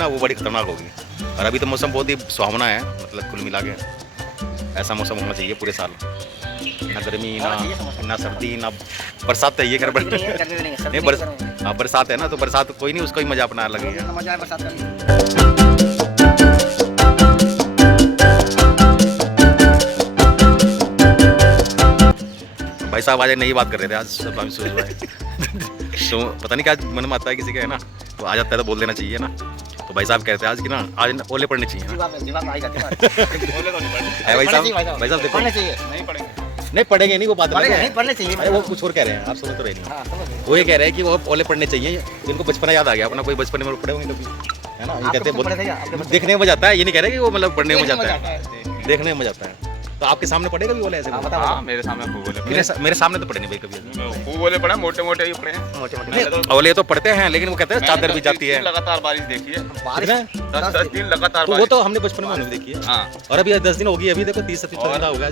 ना वो बड़ी खतरनाक होगी। और अभी तो मौसम बहुत ही सुहावना है, मतलब कुल मिला के ऐसा मौसम होना चाहिए पूरे साल, ना गर्मी ना सर्दी ना बरसात। तो ये खैर नहीं हाँ बरसात है ना, तो बरसात कोई नहीं, उसका ही मजा अपना अलग है। मजा है बरसात का। भाई साहब आज नई बात कर रहे थे आज सब भाई तो पता नहीं क्या मन में आता है किसी का, है ना, तो आ जाता है तो बोल देना चाहिए ना। तो भाई साहब कहते हैं आज कि ना आज ओले पड़ने चाहिए ना। भाई साहब देखो नहीं पढ़ेंगे नहीं, वो बात नहीं पढ़ने चाहिए, वो कुछ और कह रहे हैं, आप सुनो तो रहे नहीं। वो ये कह रहे हैं कि वो ओले पढ़ने चाहिए, इनको बचपना याद आ गया अपना, कोई बचपन में पढ़े होंगे कभी, है ना। ये कहते हैं देखने में मजा आता है, ये नहीं कह रहे कि वो मतलब पढ़ने में मजा आता है, देखने में मजा आता है। तो आपके सामने पढ़े कभी ओले ऐसे? हाँ मेरे सामने खूब बोले, मेरे सामने तो पढ़े नहीं भाई कभी। खूब बोले पड़े, मोटे मोटे ही पड़े हैं। मोटे ओले तो पढ़ते हैं, लेकिन वो कहते हैं चादर भी जाती है। लगातार बारिश देखी है, बारिश 10 दिन लगातार तो वो तो हमने बचपन में देखी है। हाँ और अभी 10 दिन हो गई, अभी देखो 30 दिन हो गया।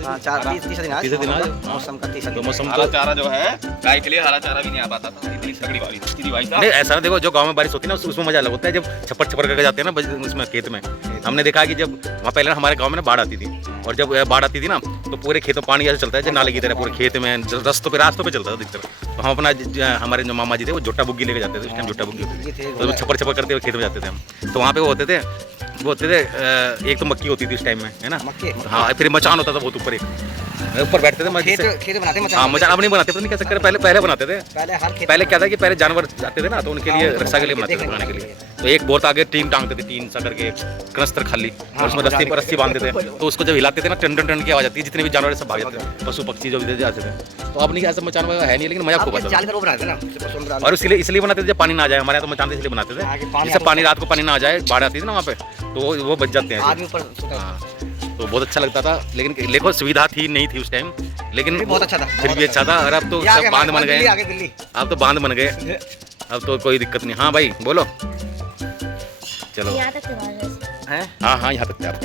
30 दिन मौसम का 30 दिन। मौसम हरा चारा जो है गाय के लिए, हरा चारा भी नहीं आ पाता था, इतनी सगड़ी बारिश थी भाई साहब। नहीं ऐसा ना, देखो जो गांव में बारिश होती है ना उसमें मजा अलग होता है, जब छप्पर करके जाते हैं ना उसमें खेत में। हमने देखा कि जब वहाँ पहले हमारे गांव में ना बाढ़ आती थी, और जब बाढ़ आती थी ना तो पूरे खेतों पानी ऐसे चलता है जब नाले की तरह, पूरे खेत में रास्तों पे चलता था अधिकतर। तो हम अपना हमारे जो मामा जी थे वो जोटा बुग्गी लेके जाते थे, उस टाइम जोटा बुग्गी होती थी, तो छप्पर करते हुए खेत में जाते थे हम। तो वहाँ पे वो होते थे एक तो मक्की होती थी उस टाइम में, है ना। हाँ फिर मचान होता था बहुत ऊपर, एक ऊपर बैठते थे खेत बनाते हाँ मचान। अब नहीं बनाते, पता नहीं क्या चक्कर, पहले बनाते थे। पहले क्या था कि पहले जानवर जाते थे ना, तो उनके लिए रक्षा के लिए बनाते थे, बनाने के लिए। तो एक बहुत आगे टीम टांगते थे, टीन सा करके कनस्तर खाली, और उसमें रस्सी बांधते थे। तो उसको जब हिलाते थे ना टन टन टन की आवाज आती है, जितने भी जानवर सब भाग जाते थे, पशु पक्षी जो भी जाते थे। तो अब नहीं ऐसा मचान वगैरह है नहीं, लेकिन मजा खूब आता था। और इसलिए बनाते थे जब पानी ना आ जाए, हमारे यहाँ तो मचान इसलिए बनाते थे जिससे पानी रात को पानी ना आ जाए, बाढ़ आती थी ना वहाँ पे, तो वो बच जाते हैं। तो बहुत अच्छा लगता था, लेकिन देखो सुविधा थी नहीं थी उस टाइम, लेकिन बहुत अच्छा था, फिर भी अच्छा था। और अब तो सब बांध बन गए, अब तो बांध बन गए, अब तो कोई दिक्कत नहीं। हाँ भाई बोलो, चलो हाँ हाँ यहाँ तक आप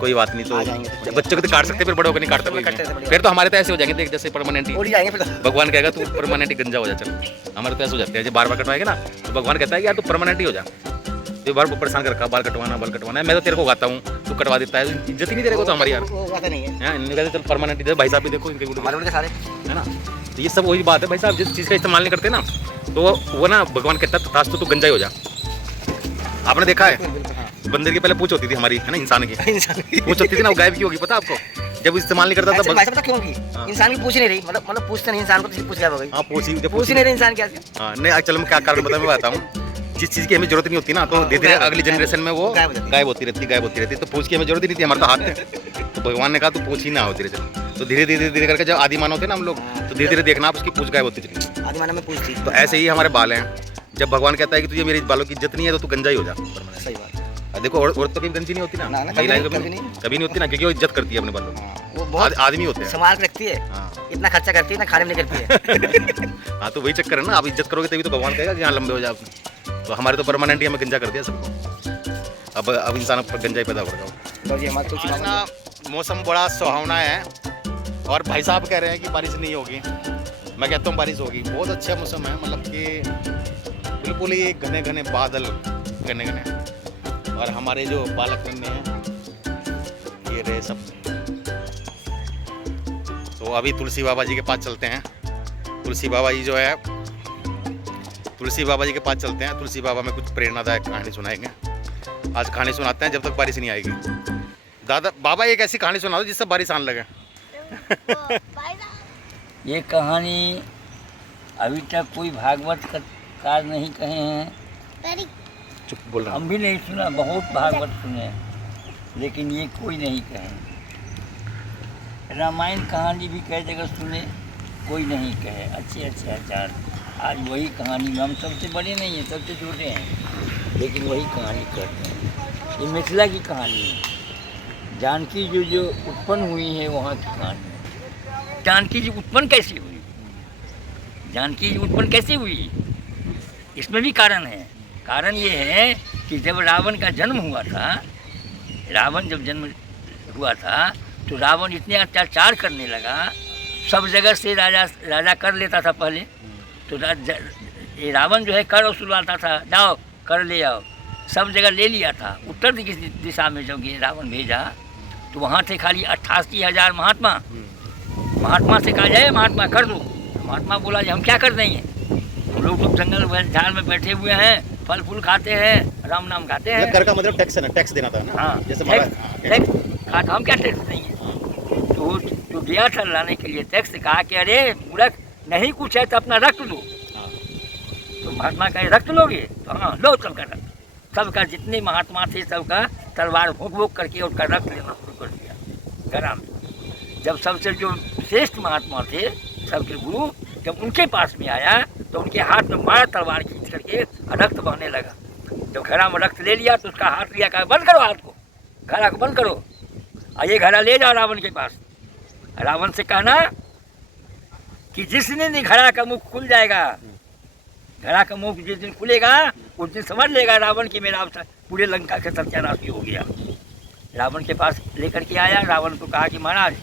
कोई बात नहीं। तो बच्चों को तो काट सकते, फिर बड़ों को नहीं काटते कोई। फिर तो हमारे तो ऐसे हो जाएंगे, देख जैसे परमानेंट ही भगवान कहेगा तू परमानेंट ही गंजा हो जा। चल हमारे तो ऐसे हो जाते हैं, जब बार कटवाएंगे ना तो भगवान कहता है कि यार तू परमानेंट ही हो जा, तो बार को परेशान कर रखा, बाल कटवाना है। मैं तो तेरे को गाता हूँ, तू कटवा देता है, इज्जत ही नहीं तेरे को तो हमारी यार। कहते चल परमानेंट इधर। भाई साहब भी देखो इनके सारे, है ना। तो ये सब वही बात है भाई साहब, जिस चीज़ का इस्तेमाल नहीं करते ना तो वो ना भगवान कहता है तथास्तु तू गंजा ही हो जा। आपने देखा है बंदर की पहले पूछ होती थी हमारी, है ना, इंसान की पूछ होती थी ना, वो गायब की होगी पता आपको, जब इस्तेमाल नहीं करता था। क्यों की इंसान की पूछ नहीं रही, मतलब पूछते नहीं इंसान को, तो पूछ क्या हो गई। हाँ पूछ ही नहीं रही इंसान क्या। हाँ नहीं चलो मैं क्या कारण मैं बताता हूँ। जिस चीज़ की हमें जरूरत नहीं होती ना, तो धीरे धीरे अगली जनरेशन में वो गायब होती रहती। तो पूछ की हमें जरूरत ही नहीं थी, हमारे तो हाथ थे। तो भगवान ने कहा तो पूछ ही ना हो धीरे धीरे। तो धीरे धीरे करके जब आदि मानव थे ना हम लोग, तो धीरे धीरे देखना आप उसकी पूछ गायब होती चली। आदि मानव में पूछ थी। तो ऐसे ही हमारे बाल हैं, जब भगवान कहता है कि तुझे मेरे बालों की इज्जत नहीं है तो तू गंजा ही हो जा। सही बात। देखो औरत तो कभी गंजी नहीं होती ना, कभी नहीं होती ना, क्योंकि वो इज्जत करती है अपने बालों की। वो बहुत आदमी होते हैं, संभाल रखती है, इतना खर्चा करती है ना, खाने में नहीं करती है। हाँ तो वही चक्कर है ना, आप इज्जत करोगे तभी तो भगवान कहेगा कि यहाँ लंबे हो जाओ। तो हमारे तो परमानेंट ही हमें गंजा कर दिया सबको, अब इंसान गंजा ही पैदा हो रहा। मौसम बड़ा सुहावना है, और भाई साहब कह रहे हैं कि बारिश नहीं होगी, मैं कहता हूँ बारिश होगी। बहुत अच्छा मौसम है, मतलब कि बिल्कुल ही घने घने बादल, घने, और हमारे जो बालक नन्हे हैं ये रहे सब। तो अभी तुलसी बाबा जी के पास चलते हैं। तुलसी बाबा जी जो है, तुलसी बाबा जी के पास चलते हैं। तुलसी बाबा में कुछ प्रेरणादायक कहानी सुनाएंगे। आज कहानी सुनाते हैं जब तक बारिश नहीं आएगी। दादा बाबा एक ऐसी कहानी सुना दो जिससे बारिश आने लगे। ये कहानी अभी तक कोई भागवत कार नहीं कहे हैं, चुप बोल रहा हम भी नहीं सुना, बहुत भागवत सुने, लेकिन ये कोई नहीं कहे। रामायण कहानी भी कई जगह सुने, कोई नहीं कहे। अच्छे आचार, आज वही कहानी में, हम सबसे बड़े नहीं हैं, सबसे छोटे हैं, लेकिन वही कहानी करते हैं। ये मिथिला की कहानी है। जानकी जो उत्पन्न हुई है वहाँ की कहानी। जानकी जी उत्पन्न कैसी हुई, जानकी जी उत्पन्न कैसे हुई, इसमें भी कारण है। कारण ये है कि जब रावण का जन्म हुआ था, रावण जब जन्म हुआ था तो रावण इतने अत्याचार करने लगा, सब जगह से राजा कर लेता था पहले। तो ये रावण जो है कर वसूलाता था, जाओ कर ले आओ, सब जगह ले लिया था। उत्तर दिशा में जब ये रावण भेजा तो वहाँ थे खाली 88,000 महात्मा। महात्मा से कहा जाए महात्मा कर दो, महात्मा बोला जी हम क्या कर देंगे, तो लोग तो जंगल झाड़ में बैठे हुए हैं, फल फूल खाते हैं, राम नाम गाते हैं। कर का मतलब टैक्स है ना, टैक्स देना था ना। हाँ जैसे टैक्स कहा था हम क्या टैक्स देंगे, तो जो दिया था लाने के लिए टैक्स कहा कि अरे मूर्ख नहीं कुछ है तो अपना रक्त दो। तो महात्मा कहे रक्त लोगे, तो हाँ लो सबका रक्त। सबका जितने महात्मा थे सबका तलवार भोंक भोंक करके उसका रक्त लेना शुरू कर दिया गरा में। जब सबसे जो श्रेष्ठ महात्मा थे सबके गुरु, जब उनके पास में आया तो उनके हाथ में मारा तलवार खींच करके रक्त बहने लगा। जब घड़ा में रक्त ले लिया तो उसका हाथ लिया, कहा बंद करो हाथ को, घड़ा को बंद करो, और ये घड़ा ले जाओ रावण के पास। रावण से कहना कि जिस दिन घड़ा का मुख खुल जाएगा, घड़ा का मुख जिस दिन खुलेगा उस दिन समझ लेगा रावण की मेरा पूरे लंका के सत्यानाश हो गया। रावण के पास लेकर के आया, रावण को कहा कि महाराज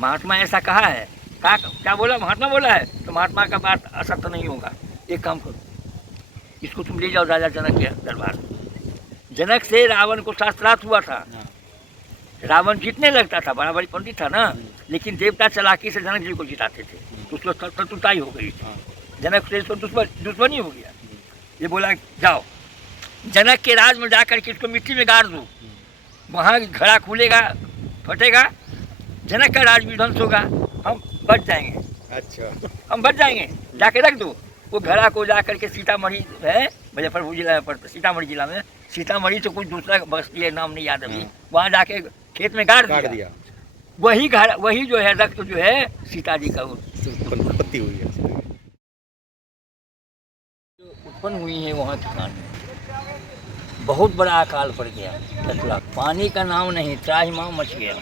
महात्मा ऐसा कहा है। कहा क्या बोला, महात्मा बोला है, तो महात्मा का बात असत्य नहीं होगा। एक काम करो, इसको तुम ले जाओ राजा जनक के दरबार। जनक से रावण को शास्त्रार्थ हुआ था। रावण जीतने लगता था, बड़ा बड़ी पंडित था ना, लेकिन देवता चालाकी से जनक जी को जिताते थे, तो उसको शत्रुताई हो गई थी। जनक से तो दुश्मनी हो गया। ये बोला जाओ जनक के राज में जाकर के इसको मिट्टी में गाड़ दो, वहाँ घड़ा खुलेगा फटेगा, जनक का राज भी ध्वंस होगा, हम बच जाएंगे। अच्छा, हम बच जाएंगे, जाके रख दो। वो घड़ा को जा करके सीतामढ़ी है, मुजफ्फरपुर जिला में पड़ता, सीतामढ़ी जिला में, सीतामढ़ी तो कुछ दूसरा बस्ती है, नाम नहीं याद अभी, वहाँ जाके खेत में गाड़ दिया। वही घड़ा, वही जो है रक्त जो है सीता जी का उत्पत्ति हुई है, उत्पन्न हुई है वहाँ की कहानी। बहुत बड़ा अकाल पड़ गया, 10 लाख, पानी का नाम नहीं, त्राहिमाम मच गया।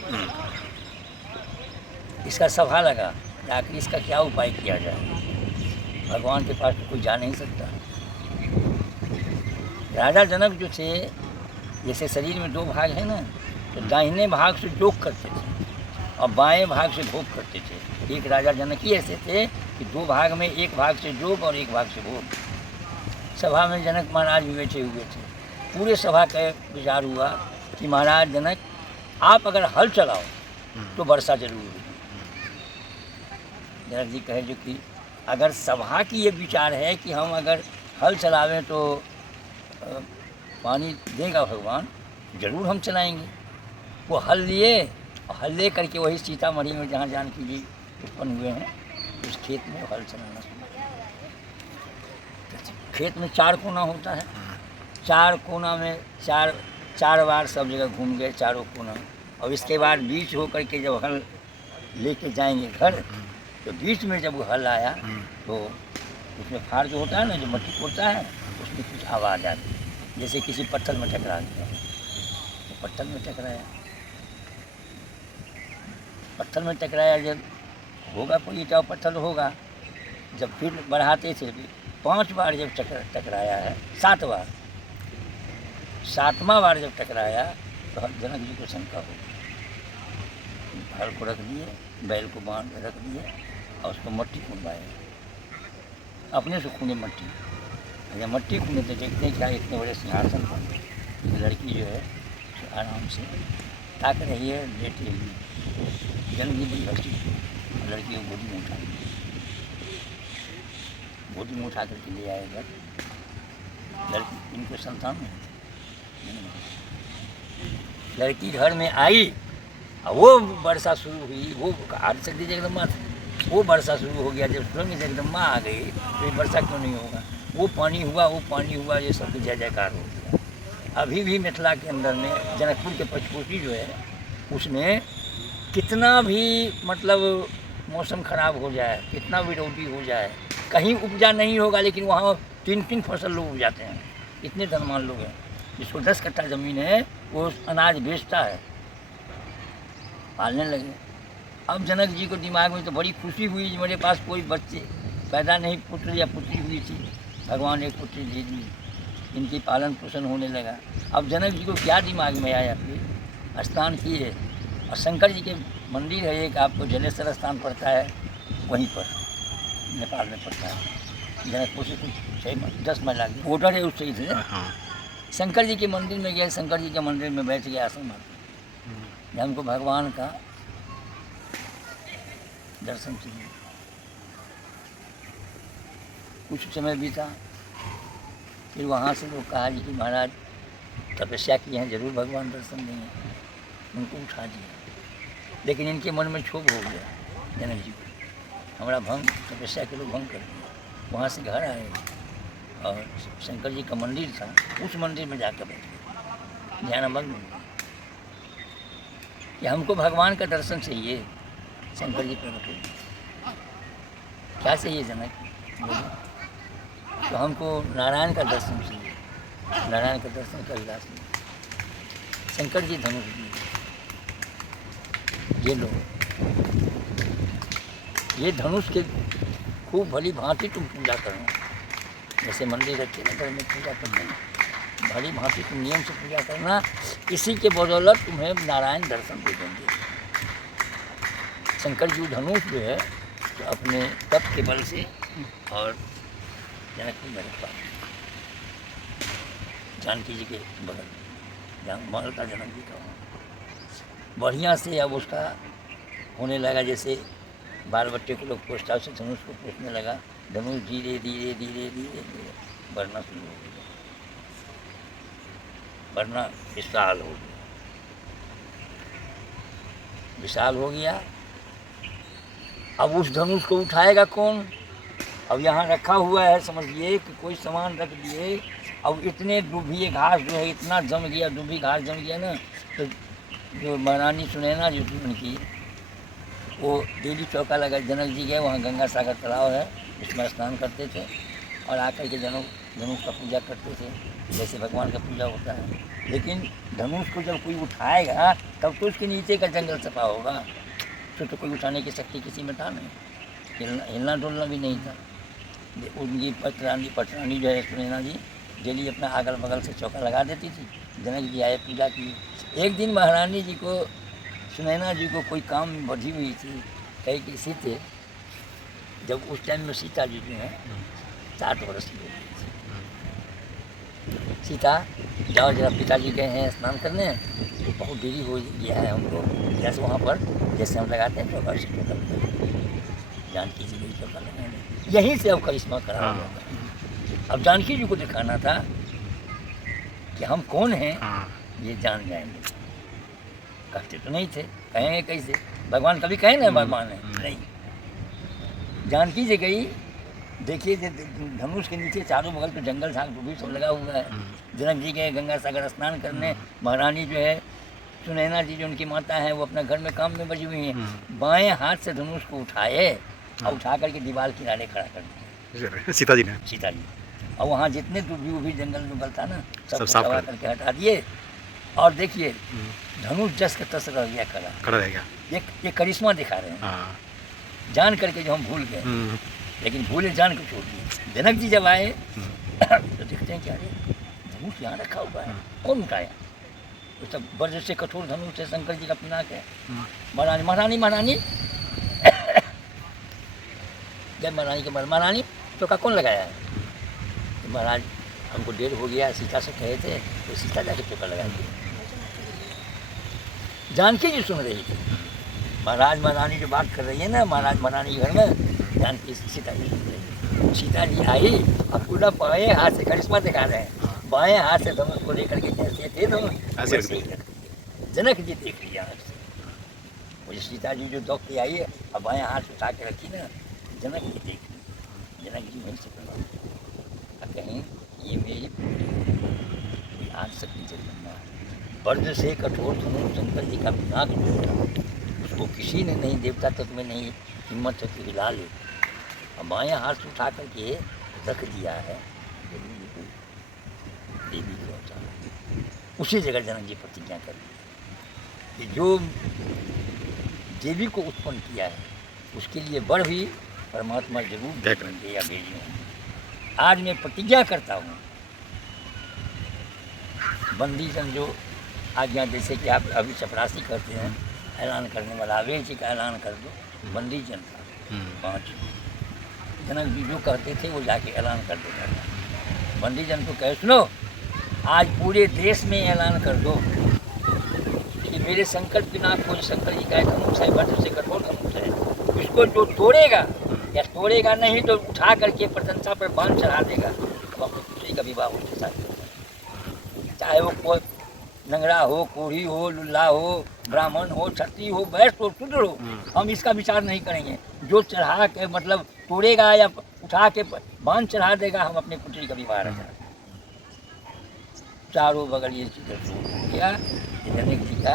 इसका सभा लगा, आखिर इसका क्या उपाय किया जाए। भगवान के पास तो कोई जा नहीं सकता। राजा जनक जो थे, जैसे शरीर में 2 भाग है ना, तो दाहिने भाग से जोग करते थे और बाएं भाग से भोग करते थे। एक राजा जनक ही ऐसे थे कि 2 भाग में, एक भाग से जोग और एक भाग से भोग। सभा में जनक महाराज भी बैठे हुए थे। पूरे सभा का विचार हुआ कि महाराज जनक आप अगर हल चलाओ तो वर्षा जरूर होगी। जनक जी कहे जो कि अगर सभा की ये विचार है कि हम अगर हल चलावें तो पानी देगा भगवान, जरूर हम चलाएंगे। वो हल लिए और हल ले करके वही सीतामढ़ी में जहाँ जानकी जी उत्पन्न हुए हैं उस खेत में हल चलाना शुरू। खेत में 4 कोना होता है, 4 कोना में चार बार सब जगह घूम गए चारों कोना। और इसके बाद बीच होकर के जब हल लेके जाएंगे घर, तो बीच में जब हल आया तो उसमें फाड़ जो होता है ना, जो मट्टी होता है, उसमें कुछ आवाज़ आती है, जैसे किसी पत्थर में टकरा गया। तो पत्थर में टकराया, पत्थर में टकराया, जब होगा कोई ईंटा पत्थर होगा। जब फिर बढ़ाते थे 5 बार जब टकराया है, 7 बार, 7वां बार जब टकराया तो जनक जी को शंका हो गई। हल को रख दिए, बैल को बांध रख दिए और उसको मट्टी खुनवाए, अपने से खूने मट्टी। जब मट्टी खूने तो देखते हैं क्या इतने बड़े सिंहासन पर लड़की जो है तो आराम से ताक रही है, लेटी हुई। जनक जी बड़ी हंसी, लड़की को गोदी में उठा, गोदी में उठा करके ले आए घर। लड़की, इनको संतान नहीं, लड़की घर में आई और वो वर्षा शुरू हुई। वो हाथ से दीजिए एकदम माँ, वो वर्षा शुरू हो गया। जब सुरंग से एकदम माँ आ गई तो ये वर्षा क्यों नहीं होगा। वो पानी हुआ, ये सब जय जयकार हो गया। अभी भी मिथिला के अंदर में जनकपुर के पचकोसी जो है उसमें कितना भी मतलब मौसम खराब हो जाए, कितना भी रोटी हो जाए, कहीं उपजा नहीं होगा, लेकिन वहाँ 3 फसल लोग उपजाते हैं। इतने धनवान लोग हैं। जिसको 10 कट्ठा ज़मीन है वो अनाज बेचता है, पालने लगे। अब जनक जी को दिमाग में तो बड़ी खुशी हुई कि मेरे पास कोई बच्चे पैदा नहीं, पुत्र या पुत्री हुई थी, भगवान एक पुत्री दे दी, इनकी पालन पोषण होने लगा। अब जनक जी को क्या दिमाग में आया, फिर स्नान किए और शंकर जी के मंदिर है एक, आपको जलेश्वर स्थान पड़ता है, वहीं पर नेपाल में पड़ता है। जनकपुर से कुछ 10 माइल आगे बॉर्डर है, उससे इधर शंकर जी के मंदिर में गए, शंकर जी के मंदिर में बैठ गया आसन मार, हमको भगवान का दर्शन चाहिए। कुछ समय बीता, फिर वहाँ से लोग कहा जी कि महाराज तपस्या किए हैं, जरूर भगवान दर्शन देंगे। उनको उठा दिया, लेकिन इनके मन में क्षोभ हो गया जनक जी को, हमारा भंग तपस्या के लोग भंग कर दिया। वहाँ से घर आए और शंकर जी का मंदिर था, उस मंदिर में जाकर बैठ गए, ध्यानमग्न हो गए कि हमको भगवान का दर्शन चाहिए। शंकर जी प्रकट हुए, क्या चाहिए जनक? बोले तो हमको नारायण का दर्शन चाहिए। नारायण का दर्शन का विलास नहीं। शंकर जी धनुष दिए, ये लो, ये धनुष के खूब भली भांति तुम पूजा करना, जैसे मंदिर रखे ना घर में पूजा करना, भली भांति तुम नियम से पूजा करना, इसी के बदौलत तुम्हें नारायण दर्शन दे देंगे। शंकर जी धनुष जो है तो अपने तप के बल से और जनकपुर में रख पाए, जानकी जी के बगल जहाँ महल का जनक जी का वहाँ बढ़िया से अब उसका होने लगा, जैसे बाल बच्चे को लोग पोछता से धनुष को पोछने लगा। धनुष धीरे धीरे धीरे धीरे धीरे बढ़ना शुरू हो गया, बढ़ना विशाल हो गया, विशाल हो गया। अब उस धनुष को उठाएगा कौन? अब यहाँ रखा हुआ है, समझिए कि कोई सामान रख दिए, अब इतने दुभी घास जो है इतना जम गया, दुभी घास जम गया ना, तो जो महारानी सुनैना जो थी उनकी, वो डेली चौका लगा, जनक जी गए वहाँ गंगा सागर तालाब है, उसमें स्नान करते थे और आकर के धनुष का पूजा करते थे, जैसे भगवान का पूजा होता है। लेकिन धनुष को जब कोई उठाएगा तब तो उसके नीचे का जंगल सफा होगा, तो कोई उठाने की शक्ति किसी में था नहीं, हिलना डुलना भी नहीं था। उनकी पटरानी जो है सुनैना जी डेली अपना अगल बगल से चौका लगा देती थी, जनक जी आए पूजा की। एक दिन महारानी जी को, सुनैना जी को कोई काम में बधी हुई थी, कहीं कि सीते, जब उस टाइम में सीता जी जो है 60 वर्ष की हो गई थी। सीता जाओ जरा, पिताजी गए हैं स्नान करने, बहुत देरी हो गया है हमको, जैसे वहाँ पर जैसे हम लगाते हैं चौका से चौका, जानकी जी को चौका लगाने, यहीं से अब करिश्मा करा हुआ था। अब जानकी जी को दिखाना था कि हम कौन हैं, ये जान जाएंगे। कहते तो नहीं थे, कहेंगे कैसे? भगवान कभी कहे ना भगवान है, नहीं। जानकी जी गई, देखिए धनुष के नीचे चारों बगल पे जंगल झाग भी सब लगा हुआ है। जनक जी गए गंगा सागर स्नान करने, महारानी जो है सुनैना जी जो उनकी माता है वो अपना घर में काम में बजी हुई हैं, बाएं हाथ से धनुष को उठाए और उठा करके दीवार किनारे खड़ा कर दिया सीता जी ने। सीता जी, और वहाँ जितने दुभी जंगल था ना सब साफ करके हटा दिए, और देखिए धनुष जस के तस रह गया, खड़ा रह गया। ये करिश्मा दिखा रहे हैं, जान करके जो हम भूल गए, लेकिन भूले जान के छोड़ दिए। जनक जी जब आए तो देखते हैं क्या धनुष यहाँ रखा हुआ है, कौन उठाया? तो सब बर्ज से कठोर धनुष से शंकर जी का पिनाक है। महारानी जब महारानी के महारानी चौका कौन लगाया है? तो महाराज हमको देर हो गया, सीता से कहे थे, तो सीता जाके चौका लगा दिया। जानकी जी सुन रही थी, महाराज महारानी जो बात कर रही है ना, महाराज महारानी घर में, जानकी सीता जी सुन रही। सीता जी आई, अब पूरा बाएं हाथ से करिश्मा दिखा रहे हैं, बाएं हाथ से धनुष को लेकर के जैसे थे धनुष, जनक जी देख लिया। मुझे सीता जी जो दौड़ के आई है, अब बाएं हाथ उठा के रखी ना, जनक जी देख ली, जनक जी वहीं से अब कहीं ये मेरी आज शक्ति चल रहा है। बर्ज से कठोर धनुष शंकर जी का पिनाक जो था, उसको किसी ने नहीं, देवता तक में नहीं हिम्मत है कि हिला ले। अब बाएं हाथ से उठा करके रख दिया है, देवी को अचानक उसी जगह जनक जी प्रतिज्ञा कर दी कि जो देवी को उत्पन्न किया है उसके लिए वर भी परमात्मा जरूर देंगे या भेजेंगे। आज मैं प्रतिज्ञा करता हूँ, बंदी जन जो आज्ञा, जैसे कि आप अभी चपरासी करते हैं, ऐलान करने वाला आवेश जी का ऐलान कर दो, बंदी जन था 5। जनक जी जो कहते थे वो जाके ऐलान कर देता था। बंदी जन को कहे सुनो, आज पूरे देश में ऐलान कर दो कि मेरे संकल्प के नाम कोई शंकर जी का धनुष है, वज्र से कठोर धनुष है, उसको जो तोड़ेगा या तोड़ेगा नहीं तो उठा करके प्रशंसा पर बांध चढ़ा देगा, तो अपने पुत्री का विवाह उसके साथ करेगा। चाहे वो कोई नंगरा हो, कोढ़ी हो, लुल्ला हो, ब्राह्मण हो, क्षत्रिय हो, वैश्य हो, शूद्र हो, हम इसका विचार नहीं करेंगे। जो चढ़ा के मतलब तोड़ेगा या उठा के बांध चढ़ा देगा, हम अपनी पुत्री का विवाह रखेंगे। चारों बगल ये चीज़ हो गया, जनक जी का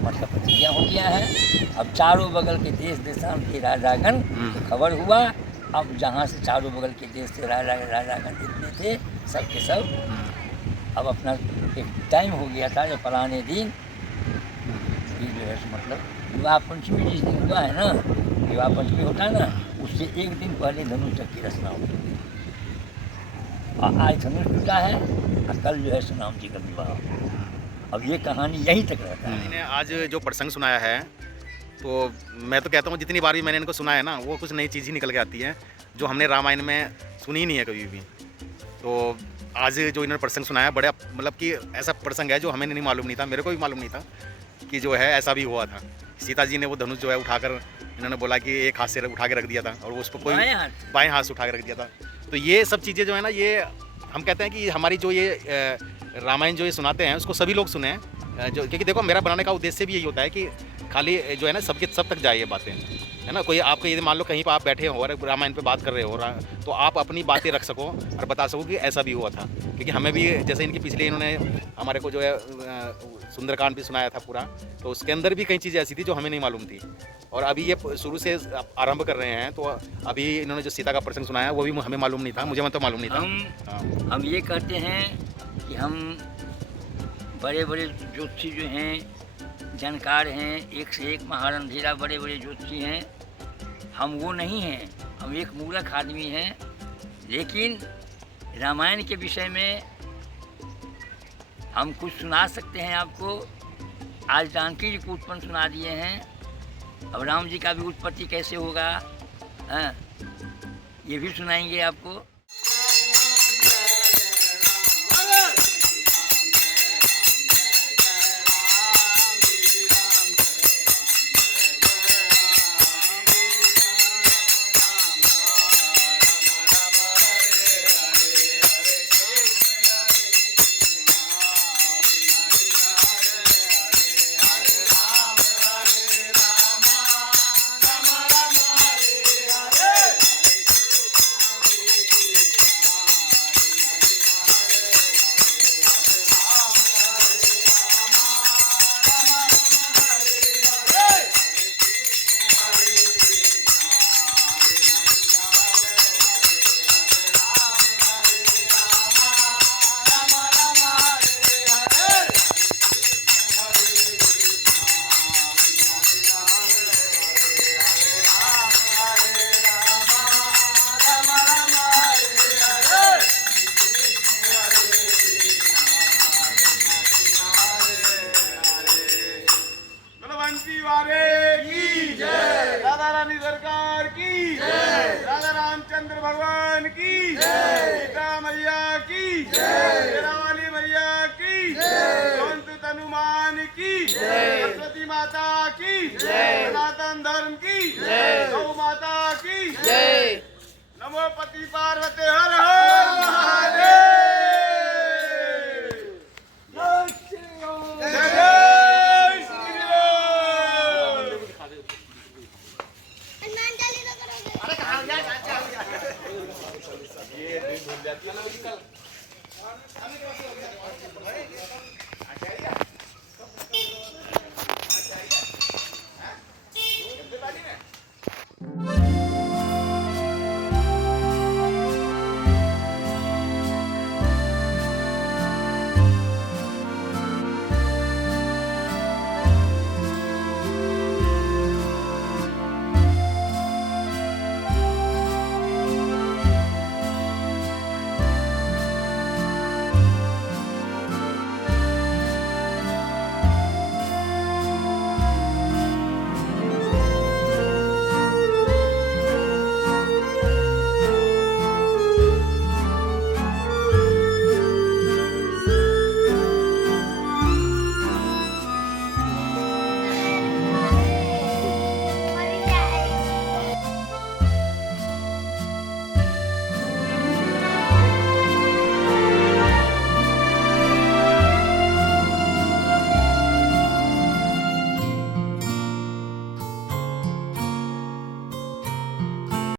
मतलब प्रतिज्ञा हो गया है। अब चारों बगल के देश देशांत के राजागण खबर हुआ। अब जहाँ से चारों बगल के देश से राजागण जितने थे सब के सब अब अपना एक टाइम हो गया था जो फलाने दिन ये जो है मतलब विवाह पंचमी जिस दिन हुआ है ना, विवाह पंचमी होता है ना, उससे एक दिन पहले धनुष तक की रचना होती है। और आज धनुष टूटा है और कल जो है सुनाम जी का विवाह। अब ये कहानी यहीं तक रहता है। मैंने आज जो प्रसंग सुनाया है तो मैं तो कहता हूँ जितनी बार भी मैंने इनको सुना है ना, वो कुछ नई चीज़ ही निकल के आती है जो हमने रामायण में सुनी ही नहीं है कभी भी। तो आज जो इन्होंने प्रसंग सुनाया बड़ा मतलब कि ऐसा प्रसंग है जो हमें नहीं मालूम नहीं था, मेरे को भी मालूम नहीं था कि जो है ऐसा भी हुआ था। सीता जी ने वो धनुष जो है उठाकर इन्होंने बोला कि एक हाथ से उठा के रख दिया था और उसको कोई बाएं हाथ से उठा के रख दिया था। तो ये सब चीज़ें जो है ना, ये हम कहते हैं कि हमारी जो ये रामायण जो ये सुनाते हैं उसको सभी लोग सुने, जो क्योंकि देखो मेरा बनाने का उद्देश्य भी यही होता है कि खाली जो है ना सब तक जाए ये बातें, है ना। कोई आपको ये मान लो कहीं पर आप बैठे हो और रामायण पे बात कर रहे हो तो आप अपनी बातें रख सको और बता सको कि ऐसा भी हुआ था। क्योंकि हमें भी जैसे इनके पिछले इन्होंने हमारे को जो है सुंदरकांड भी सुनाया था पूरा, तो उसके अंदर भी कई चीज़ें ऐसी थी जो हमें नहीं मालूम थी। और अभी ये शुरू से आरंभ कर रहे हैं, तो अभी इन्होंने जो सीता का प्रसंग सुनाया वो भी हमें मालूम नहीं था, मुझे तो मालूम नहीं था। हम ये कहते हैं कि हम बड़े बड़े ज्योतिषी जो हैं, जानकार हैं, एक से एक महारंधीरा बड़े बड़े ज्योतिषी हैं, हम वो नहीं हैं। हम एक मूर्ख आदमी हैं, लेकिन रामायण के विषय में हम कुछ सुना सकते हैं आपको। आज जानकी जी को उत्पन्न सुना दिए हैं, अब राम जी का भी उत्पत्ति कैसे होगा, हाँ, ये भी सुनाएंगे आपको। भगवान की सीता मैया की शेरावाली मैया की संत तनुमान की सरस्वती माता की सनातन धर्म की गौ माता की नमो पति पार्वती।